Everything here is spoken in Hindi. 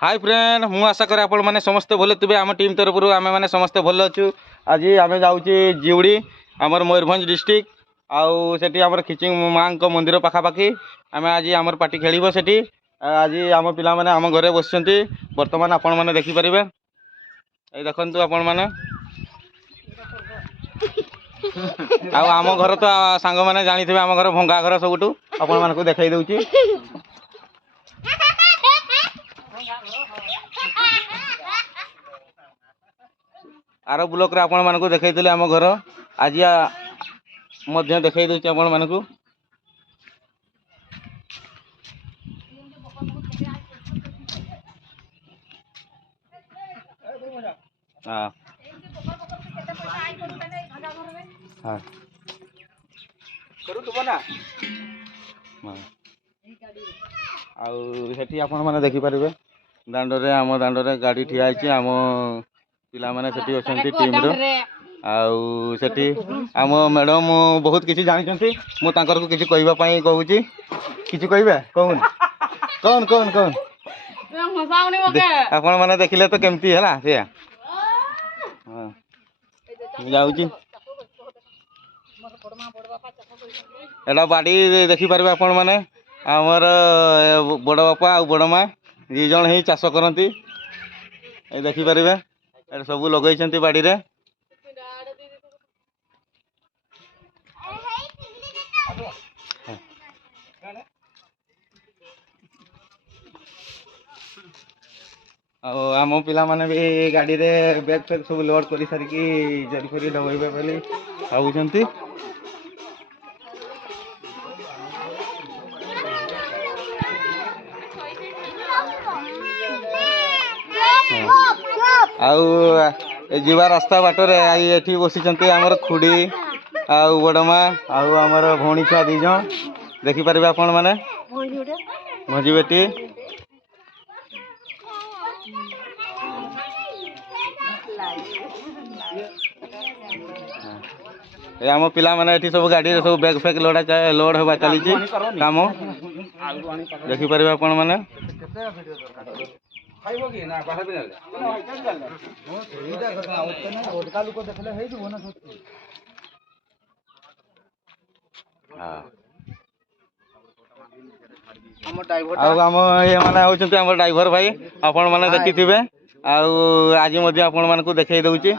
हाय फ्रेंड मु आशा करे आपण मैंने समस्ते भले थे आम टीम तरफ आम मैंने समस्ते भल अच्छु। आज आम जाऊँगी जिउड़ी आमर मयूरभंज डिस्ट्रिक्ट आउ से आम खिचिंग माँ मंदिर पाखापाखि आम आज आम पार्टी खेल से आज आम पिला माने आम घरे बस बर्तमान आपण मैंने देखिपारे ये देखु आपण मैंने आम घर तो सांग मैंने जानी थे आम घर भंगा घर सबुठ आपण मानक देखई दूची आर ब्लॉक रे आपण मानक देखई आम घर आज मध्य देखई दूची आपण मानक हाँ हाँ आउठी आपण मैंने देखिपारे दांडरे आम दांडरे गाड़ी ठिया आम पिला माने सेठी अछंती टीम रो आउ सेठी आम मैडम बहुत किसी जानिछंती मु तांकर को किसी कहबा पई कहूची किसी कहबे कहून कौन कौन कौन आपण माने देखिले तो केमती हैला से हां जाउची एटा बाड़ी देखि पारबे आपण माने हमर बड़ बापा आ बड़ माँ दी जण ही चाष करती ए देखि पारबे ए सब लगेइछंती बाड़ी रे आम पिला माने भी गाड़ी रे बैग फैग सब लोड कर सारिकी जरी फरी डबेबे बोली भाबुछंती जीवा रास्ता बाटर आई एठी बसी आमर खुड़ी आउ बड़मा आउ आमर भौणी छुआ दी जण देखि पारे आपण माने भजी बेटी आम पिला माने एठी सब गाड़ी रे सब बैग फैग लोड होबा चली काम देखि पारे आपण माने ड्राइवर भाई आपण माने देखि थिबे आज मध्य आपण मानकु देखै दउची